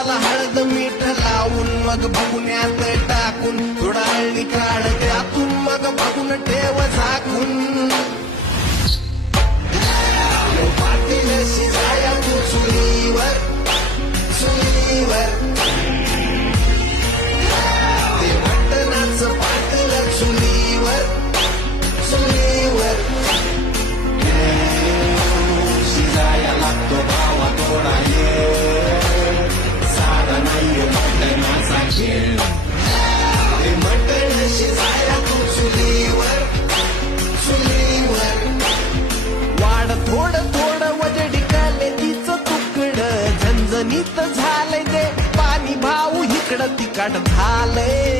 मसाला हळद मीठ लावून मग भगुन्यात टाकून थोडा हळदी काढ त्यातून मग भगुन ठेव झाकून पाटील शिजाया तू चुलीवर चुलीवर ते मटणाचं पाटील चुलीवर चुलीवर शिजाया लागतो भावा थोडा ये साधा नाहीये मटणाचा खेळ ते मटण शिजाया तू चुलीवर चुलीवर वाढ थोडं थोडं वजडी कालेजीचं तुकडं झणझणीत झालंय ते पाणी भाऊ इकडं तिकड झालंय